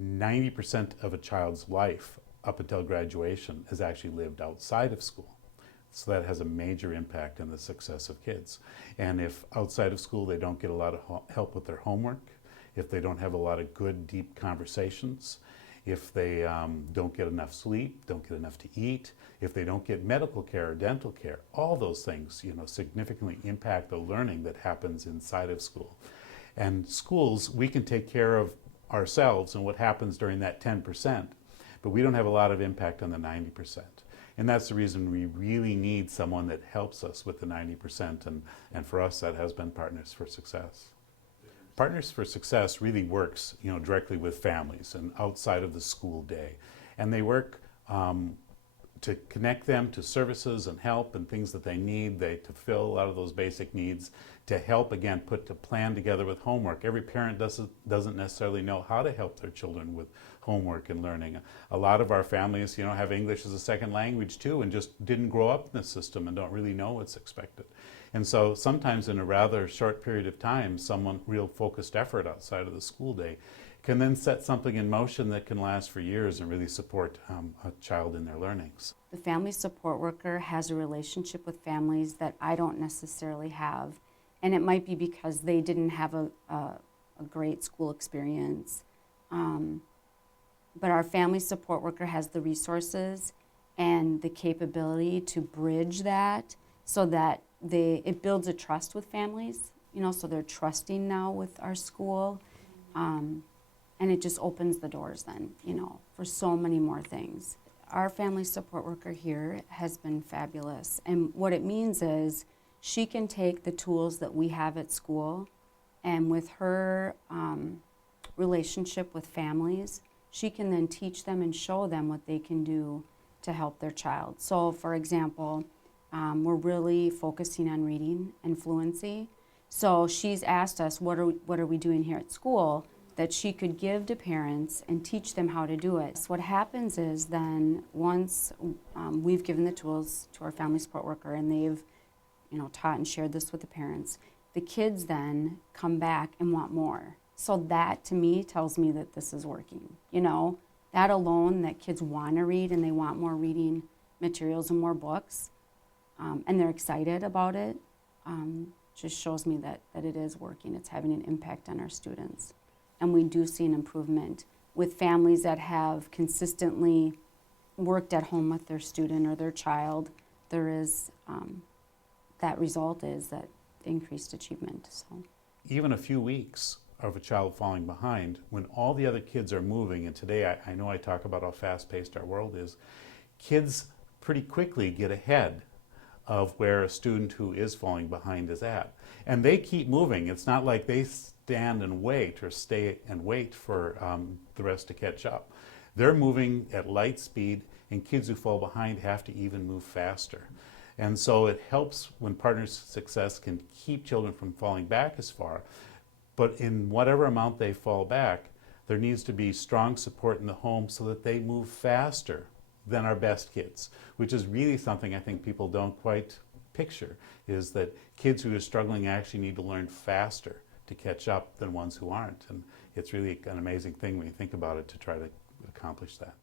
90% of a child's life up until graduation is actually lived outside of school. So that has a major impact on the success of kids. And if outside of school they don't get a lot of help with their homework, if they don't have a lot of good, deep conversations, if they don't get enough sleep, don't get enough to eat, if they don't get medical care or dental care, all those things, significantly impact the learning that happens inside of school. And schools, we can take care of ourselves and what happens during that 10%, but we don't have a lot of impact on the 90%. And that's the reason we really need someone that helps us with the 90%, and for us that has been Partners for Success. Partners for Success really works directly with families and outside of the school day. And they work to connect them to services and help and things that they need, to fill a lot of those basic needs, to help, again, put a plan together with homework. Every parent doesn't necessarily know how to help their children with homework and learning. A lot of our families, have English as a second language too, and just didn't grow up in the system and don't really know what's expected. And so sometimes in a rather short period of time, someone real focused effort outside of the school day can then set something in motion that can last for years and really support a child in their learnings. The family support worker has a relationship with families that I don't necessarily have. And it might be because they didn't have a great school experience. But our family support worker has the resources and the capability to bridge that so that it builds a trust with families, so they're trusting now with our school. And it just opens the doors then, for so many more things. Our family support worker here has been fabulous. And what it means is she can take the tools that we have at school, and with her relationship with families, she can then teach them and show them what they can do to help their child. So for example, we're really focusing on reading and fluency. So she's asked us, what are we doing here at school that she could give to parents and teach them how to do it. So what happens is then once we've given the tools to our family support worker and they've taught and shared this with the parents, the kids then come back and want more. So that to me tells me that this is working. That alone, that kids want to read and they want more reading materials and more books, and they're excited about it, just shows me that it is working. It's having an impact on our students. And we do see an improvement with families that have consistently worked at home with their student or their child. There is, that result is that increased achievement. So, even a few weeks of a child falling behind, when all the other kids are moving, and today I know I talk about how fast-paced our world is, kids pretty quickly get ahead of where a student who is falling behind is at. And they keep moving. It's not like they stand and wait or stay and wait for the rest to catch up. They're moving at light speed, and kids who fall behind have to even move faster. And so it helps when Partners for Success can keep children from falling back as far, but in whatever amount they fall back, there needs to be strong support in the home so that they move faster than our best kids, which is really something I think people don't quite picture, is that kids who are struggling actually need to learn faster to catch up than ones who aren't. And it's really an amazing thing when you think about it to try to accomplish that.